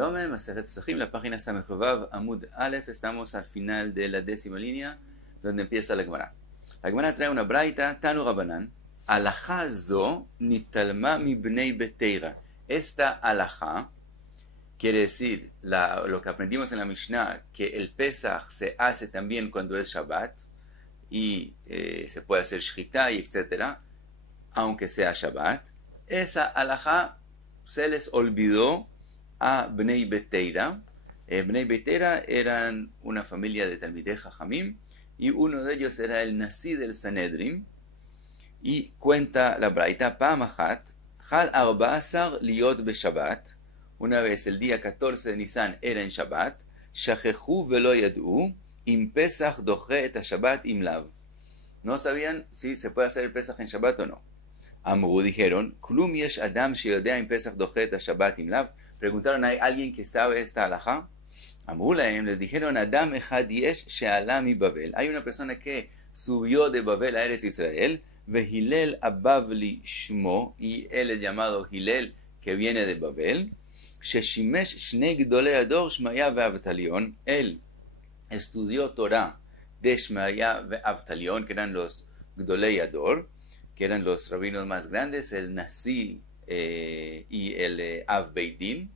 Shalom, Maseret Pesachim, la página Samechovav, Amud Aleph. Estamos al final de la 10ª línea, donde empieza la Gemara. La Gemara trae una braita, Tanu Rabanan, Alajá zo nitalma mi bnei beteira. Esta alajá quiere decir lo que aprendimos en la Mishnah, que el Pesach se hace también cuando es Shabbat, y se puede hacer Shchita y etcétera, aunque sea Shabbat. Esa alajá se les olvidó a Bnei Beteira. Bnei Beteira eran una familia de Talmidei Jajamim, y uno de ellos era el Nasi del Sanedrin. Y cuenta la braita, Pam achat, Chal 14 liot beshabbat. Una vez el día 14 de Nisan era en Shabbat, Shachechu velo yad'u, im Pesach doche et Shabbat im lav. No sabían si se puede hacer el Pesach en Shabbat o no. Amru, dijeron, Klum yesh adam sheyodea im Pesach doche et Shabbat im lav. Preguntaron, ¿hay alguien que sabe esta halajá? Amru lahem, les dijeron, Adam echad yesh she'ala mi Babel. Hay una persona que subió de Babel a Eretz Israel, vehilel abavli shmo, y él es llamado Hilel, que viene de Babel. Sheshimesh shnei gdolei ador Shmaya ve'Avtalion. Él estudió Torah de Shmaya ve'Avtalion, que eran los gdolei ador, que eran los rabinos más grandes, el Nasi y el Av Beit Din.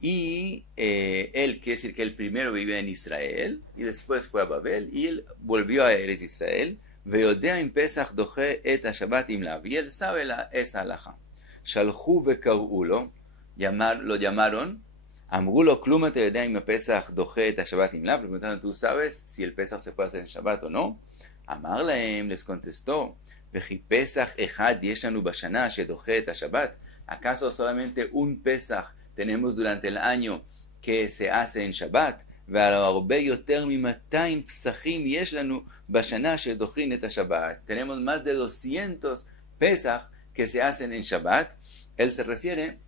Y él, quiere decir que él primero vivía en Israel y después fue a Babel y él volvió a Eretz Israel. Veodea im Pesach doche et Shabbat im lav. Y él sabe esa halajá. Shalchu vekar'ulo, lo llamaron. Amrulo klum te yodea im Pesach doche et Shabbat im lav. Le preguntaron, ¿tú sabes si el Pesach se puede hacer en Shabbat o no? Amar lahem, les contestó, Vechi Pesach echad yesh lanu bashana shedoche et Shabbat. ¿Acaso solamente un Pesach tenemos durante el año que se hace en Shabbat? Tenemos más de 200 Pesach que se hacen en Shabbat. Él se refiere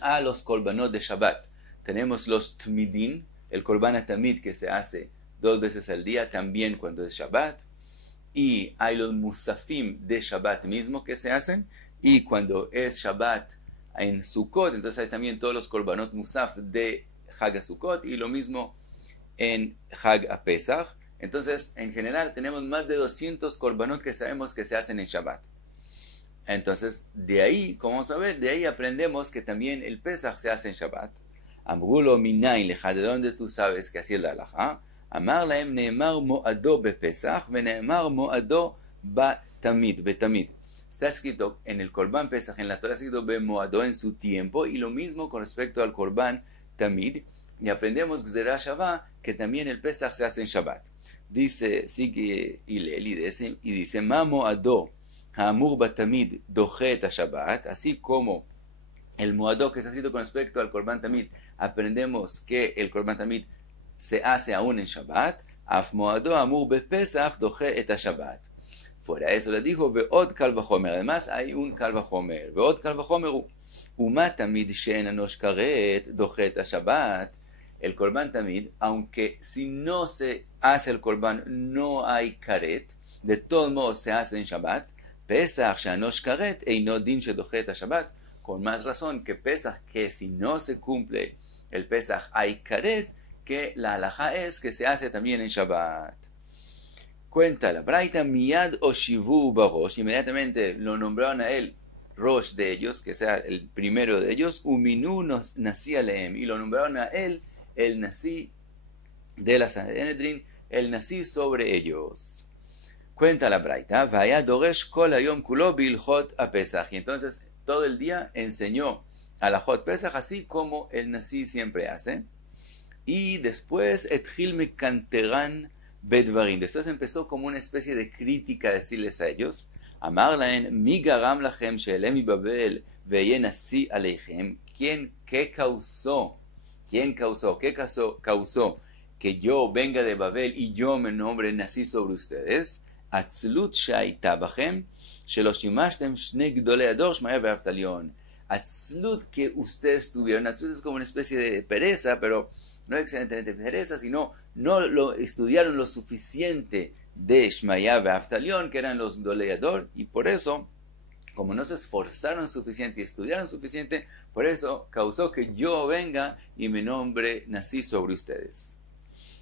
a los korbanot de Shabbat. Tenemos los Tmidin, el korban tamid que se hace 2 veces al día, también cuando es Shabbat. Y hay los musafim de Shabbat mismo que se hacen. Y cuando es Shabbat en Sukkot, entonces hay también todos los korbanot musaf de Hag Sukkot, y lo mismo en Hag Pesach. Entonces, en general, tenemos más de 200 korbanot que sabemos que se hacen en Shabbat. Entonces, de ahí, como vamos a ver, de ahí aprendemos que también el Pesach se hace en Shabbat. Amrulo minayin lecha, ¿de dónde tú sabes que así es la halajá? Amar lahem neemar mo'ado bepesach, veneemar mo'ado betamid. Está escrito en el Korban Pesach, en la Torah, escrito Bemoado, en su tiempo, y lo mismo con respecto al Korban Tamid. Y aprendemos Gzerah Shavah, que también el Pesach se hace en Shabbat. Dice, sigue Hilel y dice, Ma Moado, Ha'amur Batamid, Dochet Shabbat. Así como el Moado que se ha escrito con respecto al Korban Tamid, aprendemos que el Korban Tamid se hace aún en Shabbat. Af Moado, Amur Bepesach, Dochet Shabbat. Fuera eso le dijo, Ve'od kal v'chomer. Además hay un kal v'chomer. Ve'od kal v'chomer Uma tamid she'en anosh karet dochet Shabbat. El korban tamid, aunque si no se hace el korban no hay karet, de todos modos se hace en Shabbat. Pesach she'anosh karet eino din shedochet Shabbat. Con más razón que Pesach, que si no se cumple el Pesach hay karet, que la halajá es que se hace también en Shabbat. Cuenta la braita, Miyad Oshivu Barosh, inmediatamente lo nombraron a él Rosh de ellos, que sea el primero de ellos, Uminu Nasi Aleem, y lo nombraron a él el Nasi de la Sanedrin, el Nasi sobre ellos. Cuenta la braita, Vaya Doresh Kol Hayom Kulo Bilchot a Pesach, y entonces todo el día enseñó a la Jot Pesach, así como el Nasi siempre hace. Y después Etchil Mekanteran Bedvarim. Después empezó como una especie de crítica a decirles a ellos, Amar lahen, mi garam lachem she'elem mi Babel veye nasi aleichem. ¿Qué causó que yo venga de Babel y yo me nombre Nasi sobre ustedes? Atzlut she'aita bachem shelo shimashtem shnei gdolei ador Shmaya ve'Avtalion. Atzlut que ustedes tuvieron. Atzlut es como una especie de pereza, pero no excelentemente pereza, sino no lo estudiaron lo suficiente de Shmaya ve'Avtalion, que eran los Gdolei Ador, y por eso como no se esforzaron suficiente y estudiaron suficiente, por eso causó que yo venga y mi nombre nací sobre ustedes.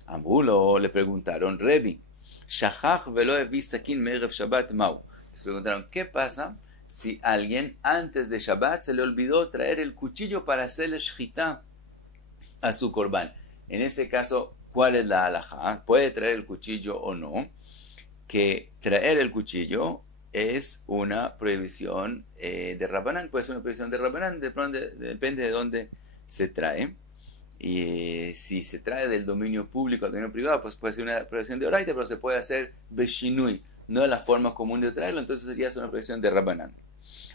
Ambulo le preguntaron, Rebi, Shachach velo hevi sakin me'erev Shabbat mau. Les preguntaron, ¿qué pasa si alguien antes de Shabbat se le olvidó traer el cuchillo para hacerle shchita a su corbán? En este caso, ¿cuál es la halajá? ¿Puede traer el cuchillo o no? Que traer el cuchillo es una prohibición de Rabbanán, puede ser una prohibición de Rabbanán, depende de dónde se trae. Y si se trae del dominio público al dominio privado, pues puede ser una prohibición de Oraita, pero se puede hacer beshinui, no de la forma común de traerlo, entonces sería una prohibición de Rabbanán.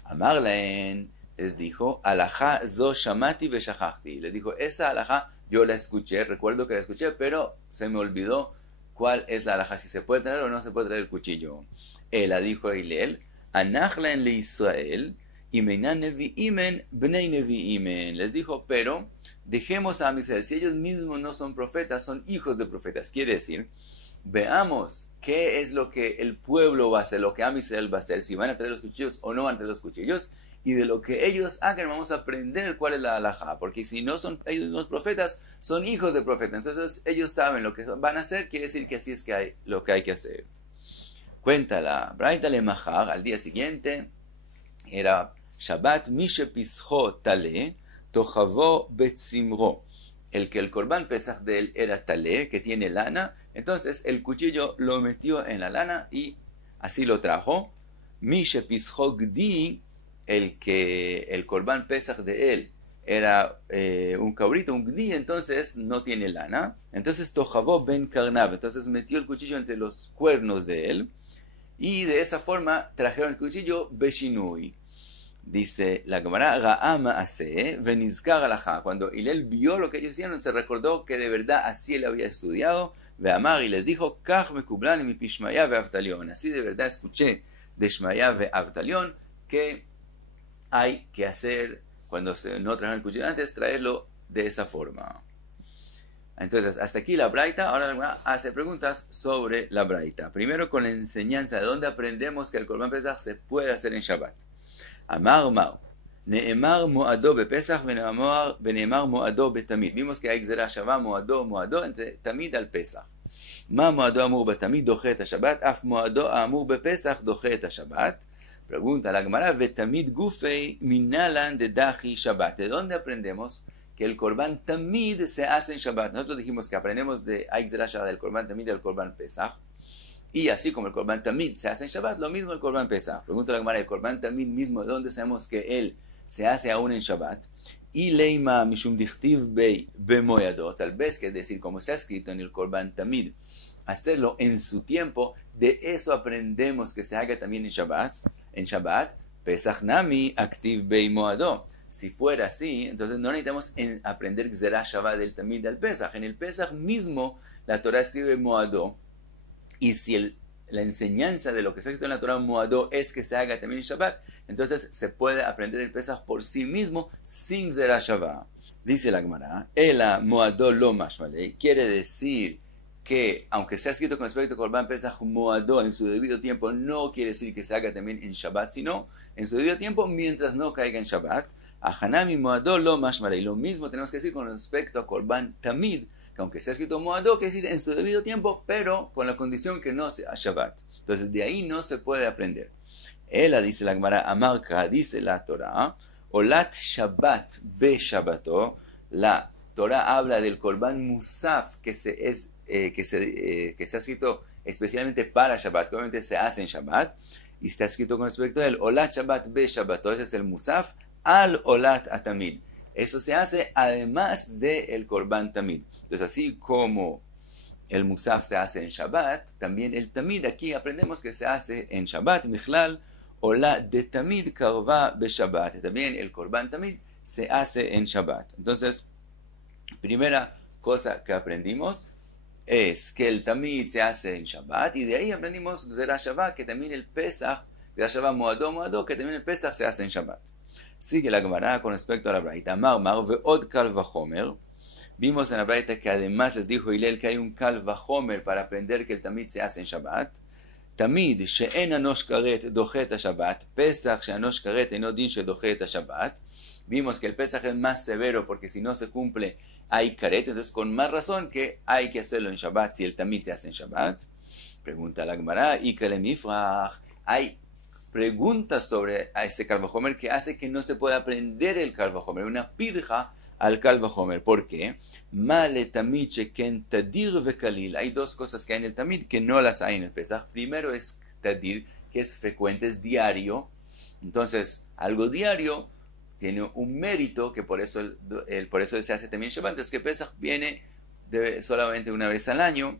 Amarlen les dijo, alajá zo shamati veshachachti. Les dijo, esa alajá yo la escuché, recuerdo que la escuché, pero se me olvidó cuál es la alajá, si se puede traer o no se puede traer el cuchillo. Él la dijo a Hillel, anachlen le Israel, imenan nevi'imen bnei nevi'imen. Les dijo, pero dejemos a Israel, si ellos mismos no son profetas, son hijos de profetas. Quiere decir, veamos qué es lo que el pueblo va a hacer, lo que Israel va a hacer, si van a traer los cuchillos o no van a traer los cuchillos, y de lo que ellos hagan vamos a aprender cuál es la halajá, porque si no son ellos mismos profetas, son hijos de profetas, entonces ellos saben lo que van a hacer, quiere decir que así es que hay lo que hay que hacer. Cuenta la Braita le Mahar, al día siguiente, era Shabbat Mishe Pischo Tale, Tojavo Betzimro. El que el Korban Pesach de él era Tale, que tiene lana, entonces el cuchillo lo metió en la lana y así lo trajo. Mishe Pischo Gdi, el que el Korban Pesach de él era un cabrito, un Gdi, entonces no tiene lana. Entonces Tojavo Ben Karnav, entonces metió el cuchillo entre los cuernos de él. Y de esa forma trajeron el cuchillo Beshinui. Dice la Gemara, Ga'ama ase, venizkar alajá. Cuando Hillel vio lo que ellos hicieron, se recordó que de verdad así él había estudiado. Ve'amar, y les dijo, Kach mekublan mi pishmaya ve'avtalion. Así de verdad escuché de Shmaya ve'avtalion que hay que hacer, cuando no trajeron el cuchillo antes, traerlo de esa forma. Entonces, hasta aquí la Braita. Ahora la hace preguntas sobre la Braita. Primero con la enseñanza de dónde aprendemos que el Korban Pesach se puede hacer en Shabbat. Amar Mar, Neemar Moado Bepesach, Veneemar Moado Betamid. Vimos que hay Gzera Shavá, Moado, entre Tamid al Pesach. Ma Moado Amur Betamid doche et Shabbat, af Moado Amur Bepesach doche et Shabbat. Pregunta la Gemara, Betamid Gufei Minalan de Dachi Shabbat. ¿De dónde aprendemos que el Korban Tamid se hace en Shabbat? Nosotros dijimos que aprendemos de Gzera Shavá del Korban Tamid al Korban Pesach. Y así como el Korban Tamid se hace en Shabbat, lo mismo el Korban Pesach. Pregunta la Gemara, el Korban Tamid mismo, ¿de dónde sabemos que él se hace aún en Shabbat? Y leima mishum dichtiv bemoyado, tal vez que decir, como se ha escrito en el Korban Tamid, hacerlo en su tiempo, de eso aprendemos que se haga también en Shabbat, Pesach nami activ beimoado. Si fuera así, entonces no necesitamos aprender Gzera Shavá del Tamid al Pesach. En el Pesach mismo, la Torah escribe moado. Y si la enseñanza de lo que está escrito en la Torah Moado es que se haga también en Shabbat, entonces se puede aprender el Pesach por sí mismo sin Gzera Shavá. Dice la Gemara, Ela Moado lo mashmalei, quiere decir que aunque sea escrito con respecto a Korban Pesach Moado en su debido tiempo, no quiere decir que se haga también en Shabbat, sino en su debido tiempo mientras no caiga en Shabbat. Ahanami Moado lo mashmalei. Lo mismo tenemos que decir con respecto a Korban Tamid, que aunque sea escrito Moado, quiere decir en su debido tiempo, pero con la condición que no sea Shabbat. Entonces de ahí no se puede aprender. Ela, dice la Gemara, Amarka, dice la Torah, Olat Shabbat be Shabbato. La Torah habla del Korban Musaf que se ha escrito especialmente para Shabbat, que obviamente se hace en Shabbat, y está escrito con respecto a él, Olat Shabbat be Shabbato, ese es el Musaf, al Olat Atamid. Eso se hace además del Korban Tamid. Entonces, así como el Musaf se hace en Shabbat, también el Tamid, aquí aprendemos que se hace en Shabbat, Michlal, Ola de Tamid Karva be Shabbat. También el Korban Tamid se hace en Shabbat. Entonces, primera cosa que aprendimos es que el Tamid se hace en Shabbat, y de ahí aprendimos Gzera Shavá, que también el Pesach, Gzera Shavá Moado, que también el Pesach se hace en Shabbat. Sigue la Gemara con respecto a la Braita. Mar ve'od kal vachomer. Vimos en la Braita que además les dijo Hillel que hay un kal vachomer para aprender que el Tamid se hace en Shabbat. תמיד שאין אנוש כרת דוחה את השבת, פסח שאנוש כרת אינו דין שדוחה את השבת. Vimos que el Pesaj es más severo porque si no se cumple hay caret, entonces con más razón que hay que hacerlo en Shabbat si el tamid se hace en Shabbat. Pregunta la Gemara, y que le mifraj, hay preguntas sobre a ese Kal Vajomer que hace que no se pueda aprender el Kal Vajomer, una pirja al Kal Vajomer. ¿Por qué? Male tamid sheken tadir vekalil. Hay dos cosas que hay en el tamid que no las hay en el Pesaj. Primero es tadir, que es frecuente, es diario. Entonces, algo diario tiene un mérito que por eso se hace también Shabbat. Es que Pesaj viene solamente una vez al año.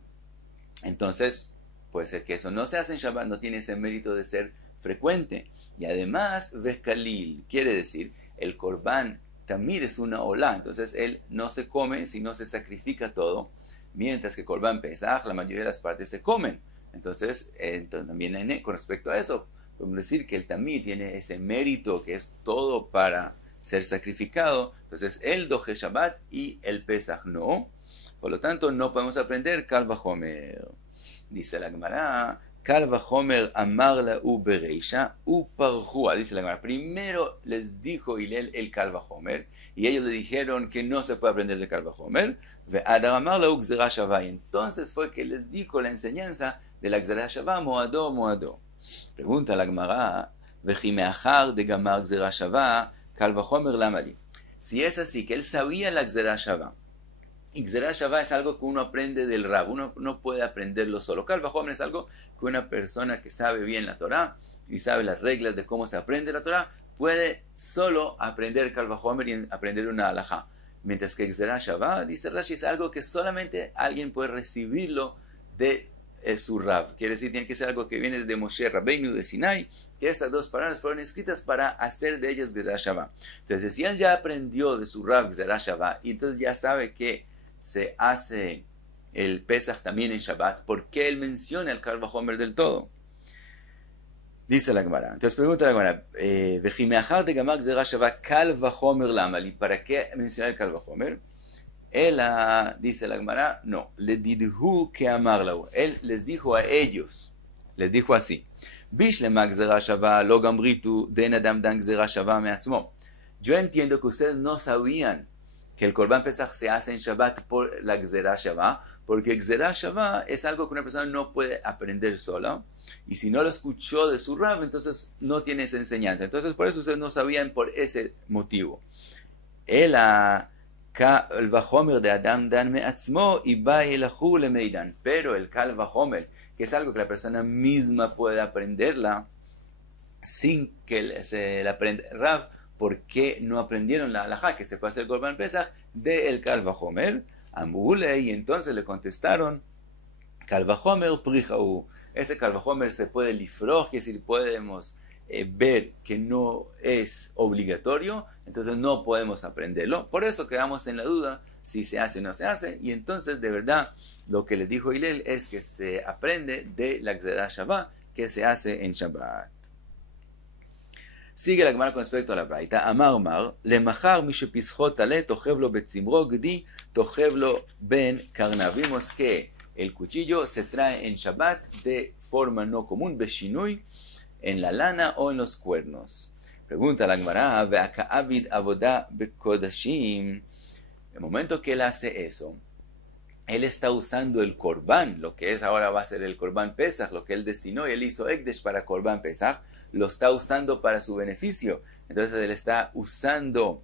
Entonces, puede ser que eso no se hace en Shabbat, no tiene ese mérito de ser frecuente. Y además, Veskalil, quiere decir, el Korban tamid es una olá, entonces él no se come, sino se sacrifica todo, mientras que Korban Pesaj, la mayoría de las partes se comen. Entonces también con respecto a eso, podemos decir que el tamid tiene ese mérito que es todo para ser sacrificado. Entonces, el doje Shabbat y el Pesaj no. Por lo tanto, no podemos aprender Kal Vajomer. Dice la Gemara, Kal Vajomer amar la u bereisha u parjua. Dice la Gemara, primero les dijo Hillel el Kal Vajomer y ellos le dijeron que no se puede aprender de Kal Vajomer. Ve adar amar la u gzera shavá. Entonces fue que les dijo la enseñanza de la gzera shavá, moado, moado. Pregunta la Gemara, Veji meachar de gamar gzera shavá, Kal Vajomer lamali. Si es así, que él sabía la gzera shavá, y gzera shavá es algo que uno aprende del Rab, uno no puede aprenderlo solo. Kal Vajomer es algo que una persona que sabe bien la Torah y sabe las reglas de cómo se aprende la Torah puede solo aprender Kal Vajomer y aprender una halajá. Mientras que gzera shavá, dice Rashi, es algo que solamente alguien puede recibirlo de su Rab. Quiere decir, tiene que ser algo que viene de Moshe Rabbeinu de Sinai, que estas dos palabras fueron escritas para hacer de ellas gzera shavá. Entonces, si él ya aprendió de su Rab gzera shavá, y entonces ya sabe que se hace el Pesaj también en Shabbat, ¿por qué él menciona el Kal Vajomer del todo? Dice la Gemara. Entonces pregunta la Gemara, Vejimeachar de gamar gzera shavá Kal Vajomer lamali. ¿Para qué mencionar el Kal Vajomer? Él, dice la Gemara, no, le didhu que amarlau. Él les dijo a ellos, les dijo así, Bishlema gzera shavá lo gamritu den adam dan gzera shavá meatzmo. Yo entiendo que ustedes no sabían que el Korban Pesach se hace en Shabbat por la gzera shavá, porque gzera shavá es algo que una persona no puede aprender sola, y si no lo escuchó de su Rab, entonces no tiene esa enseñanza. Entonces por eso ustedes no sabían por ese motivo. El Vajomer de Adam dan meatzmo y va elahu le meidan. Pero el Kal Vajomer, que es algo que la persona misma puede aprenderla sin que se la aprenda Rab, ¿por qué no aprendieron la halajá que se puede hacer el Korban Pesach de el Kal Vajomer? Ambule, y entonces le contestaron, Kal Vajomer prijaú. Ese Kal Vajomer se puede lifroj, es decir, podemos ver que no es obligatorio, entonces no podemos aprenderlo. Por eso quedamos en la duda si se hace o no se hace, y entonces de verdad lo que le dijo Hillel es que se aprende de la gzera shavá que se hace en Shabbat. Sigue la Gemara con respecto a la braita. Amar Mar, lemachar mishepischot ale tochevlo betzimro gdi tochevlo ben karna. Vimos que el cuchillo se trae en Shabbat de forma no común, beshinui, en la lana o en los cuernos. Pregunta la Gemara, ve'aka'avid avodah bekodashim. El momento que él hace eso, él está usando el Korban, lo que es ahora va a ser el Korban Pesach, lo que él destinó y él hizo Ekdesh para Korban Pesach, lo está usando para su beneficio. Entonces él está usando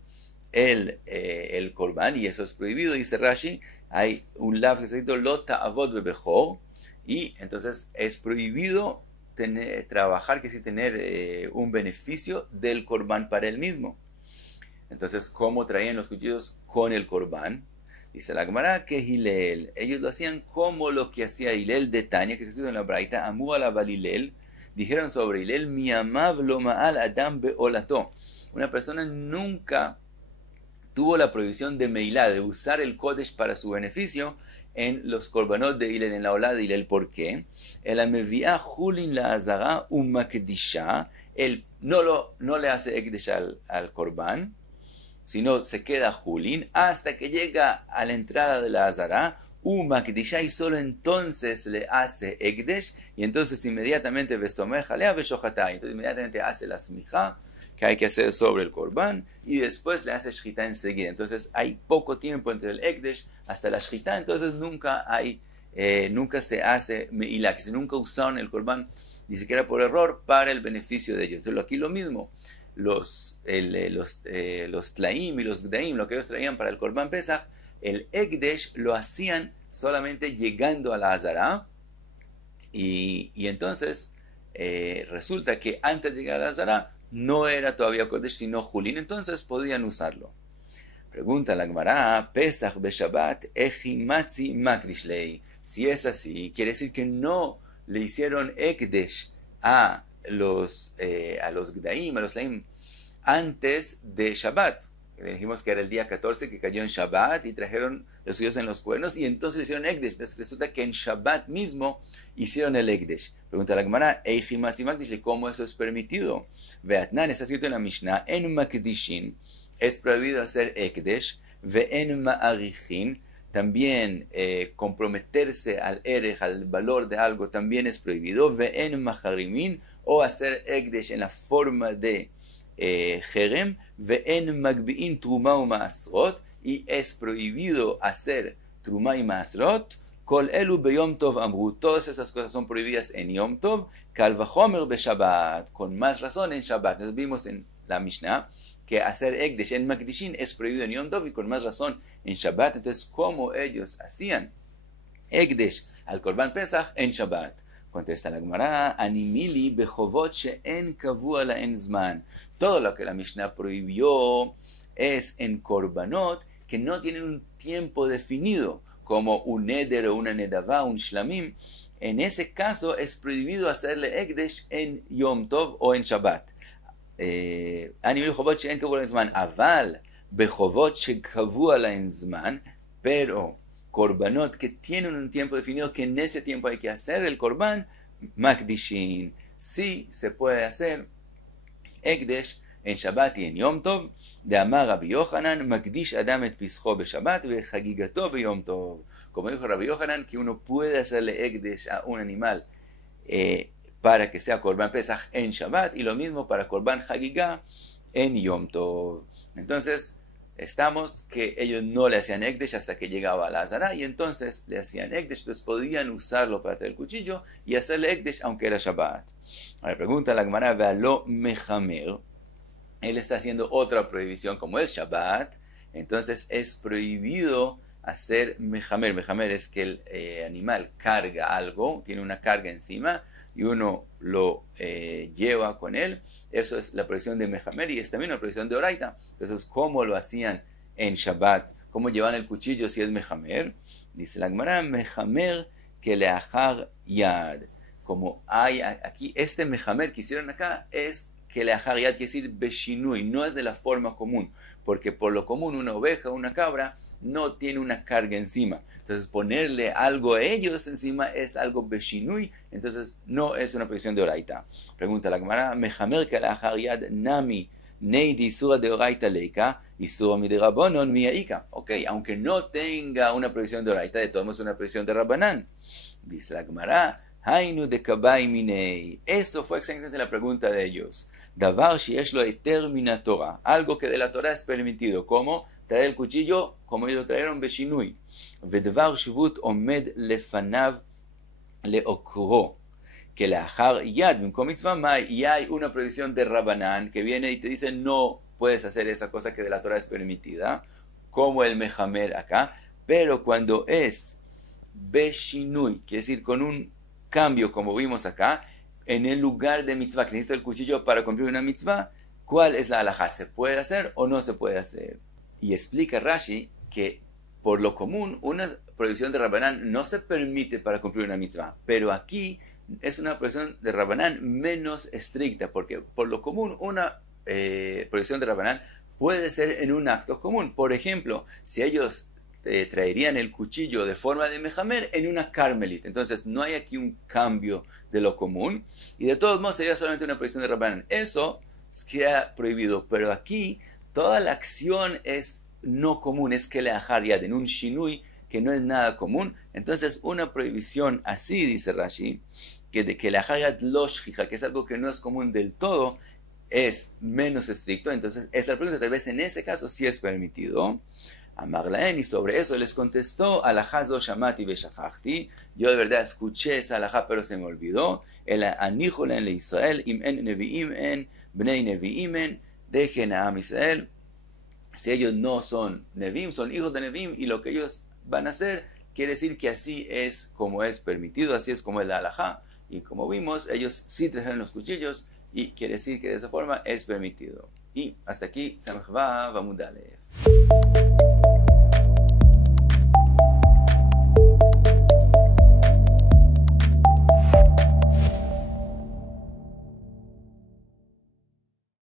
el Korban y eso es prohibido, dice Rashi. Hay un lav que se dice Lota Avod Bebechor y entonces es prohibido trabajar, que sí tener un beneficio del Korban para él mismo. Entonces, ¿cómo traían los cuchillos con el Korban? Dice la Gemara que Hillel, ellos lo hacían como lo que hacía Hillel de Tania, que se cita en la Braita, Amú ala Balilel, dijeron sobre Hillel, mi amav lo ma'al adam be'olato. Una persona nunca tuvo la prohibición de Meilá, de usar el Kodesh para su beneficio en los korbanot de Hillel, en la olá de Hillel. ¿Por qué? El amevia julin la azara umakdisha, él no le hace ekdesh al korban, sino se queda julín hasta que llega a la entrada de la azara, Umakdisha, y solo entonces le hace Ekdesh, y entonces inmediatamente Vesomeja lea Veshohatá, entonces inmediatamente hace la smija que hay que hacer sobre el Korban, y después le hace Shchita enseguida. Entonces hay poco tiempo entre el Ekdesh hasta la Shchita, entonces nunca se hace Meilá, que si nunca usaron el Korban, ni siquiera por error, para el beneficio de ellos. Entonces aquí lo mismo, los Tlaim y los Gdaim, lo que ellos traían para el Korban Pesach, el Ekdesh lo hacían solamente llegando a la Azara, y entonces resulta que antes de llegar a la Azara no era todavía Kodesh sino Julín, entonces podían usarlo. Pregunta la Gemara, Pesach Beshabbat Ejimatzi Makdishlei. Si es así, quiere decir que no le hicieron Ekdesh a los Gdaim, a los Laim, antes de Shabbat. Dijimos que era el día 14 que cayó en Shabbat y trajeron los suyos en los cuernos y entonces le hicieron Ekdesh. Entonces resulta que en Shabbat mismo hicieron el Ekdesh. Pregunta la Gemara, Ejimatzi Makdishlei, ¿cómo eso es permitido? Veatnan, está escrito en la Mishnah, en Makdishin es prohibido hacer Ekdesh, ve'en ma'arichin, también comprometerse al erech, al valor de algo, también es prohibido, ve'en macharimin, o hacer Ekdesh en la forma de jerem, ve'en magbi'in truma u ma'asrot, y es prohibido hacer truma y ma'asrot, kol elu beyom tov amru, todas esas cosas son prohibidas en Yom Tov, kal vachomer beshabbat, con más razón en Shabbat. Entonces vimos en la Mishnah que hacer Ekdesh en Makdishin es prohibido en Yom Tov y con más razón en Shabbat. Entonces, ¿cómo ellos hacían Ekdesh al Korban Pesach en Shabbat? Contesta la Gemara, Animili bechovot she'en kavua la'en zman. Todo lo que la Mishnah prohibió es en Korbanot que no tienen un tiempo definido, como un neder o una nedavá, un shlamim. En ese caso es prohibido hacerle Ekdesh en Yom Tov o en Shabbat. אני בחובות שאין קבוע להם זמן, אבל בחובות שקבוע להם זמן, pero korbanot que tienen un tiempo definido, que en ese tiempo hay que hacer el korban, makdishin, sí se puede hacer Ekdesh en Shabbat y en Yom Tov, de Amar Rabbi Yochanan, makdish adam et pischo beshabbat ve chagigato be Yom Tov. Como dijo Rabbi Yochanan, que uno puede hacerle Ekdesh a un animal para que sea Korban Pesach en Shabbat, y lo mismo para Korban Hagigah en Yom Tov. Entonces, estamos que ellos no le hacían Ekdesh hasta que llegaba a la Azara, y entonces le hacían Ekdesh, entonces podían usarlo para traer el cuchillo y hacerle Ekdesh aunque era Shabbat. Ahora pregunta la Gemara, Ve'alo mechamer, él está haciendo otra prohibición, como es Shabbat, entonces es prohibido hacer mechamer. Mechamer es que el animal carga algo, tiene una carga encima, y uno lo lleva con él. Eso es la prohibición de mechamer, y es también una prohibición de oraita. Entonces, ¿cómo lo hacían en Shabbat? ¿Cómo llevan el cuchillo si es mechamer? Dice la Gemara, mechamer que leachar yad. Como hay aquí, este mechamer que hicieron acá es que leachar yad, quiere decir beshinui, no es de la forma común, porque por lo común una oveja, una cabra, no tiene una carga encima. Entonces ponerle algo a ellos encima es algo beshinui, entonces no es una prohibición de oraita. Pregunta la Gemara, mechamer que leachar yad nami neidi isura de oraita leika, isura midirabonon miaika. Ok, aunque no tenga una prohibición de oraita, de todos modos es una prohibición de Rabbanán. Dice la Gemara, Hainu de kabai minei. Eso fue exactamente la pregunta de ellos. Davar sheyesh lo eter mina Torah, algo que de la Torah es permitido, como traer el cuchillo, como ellos trajeron beshinui. Vedavar shvut omed lefanav leokro, que leachar yad bimkom mitzvah mai, y hay una prohibición de Rabbanán que viene y te dice no puedes hacer esa cosa que de la Torah es permitida, como el mechamer acá, pero cuando es beshinui, quiere decir con un cambio, como vimos acá, en el lugar de mitzvah, que necesita el cuchillo para cumplir una mitzvah, ¿cuál es la halajá? ¿Se puede hacer o no se puede hacer? Y explica Rashi que por lo común una prohibición de Rabbanán no se permite para cumplir una mitzvah, pero aquí es una prohibición de Rabbanán menos estricta, porque por lo común una prohibición de Rabbanán puede ser en un acto común. Por ejemplo, si ellos traerían el cuchillo de forma de mechamer en una carmelita, entonces no hay aquí un cambio de lo común, y de todos modos sería solamente una prohibición de Rabbanán. Eso queda prohibido, pero aquí toda la acción es no común, es que leachar yad, en un shinui que no es nada común. Entonces una prohibición así, dice Rashi, que la hagat lo shchija, que es algo que no es común del todo, es menos estricto. Entonces esa pregunta tal vez en ese caso sí es permitido. Amarlaen, y sobre eso les contestó, alajá zo shamati veshachachti, yo de verdad escuché esa alajá pero se me olvidó, el anichula en Israel, im en neviim en, bnei neviim en, dejen a Am Israel, si ellos no son nevim, son hijos de nevim, y lo que ellos van a hacer, quiere decir que así es como es permitido, así es como es la alajá, y como vimos, ellos sí trajeron los cuchillos, y quiere decir que de esa forma es permitido. Y hasta aquí, Samachva Bamud Aleph.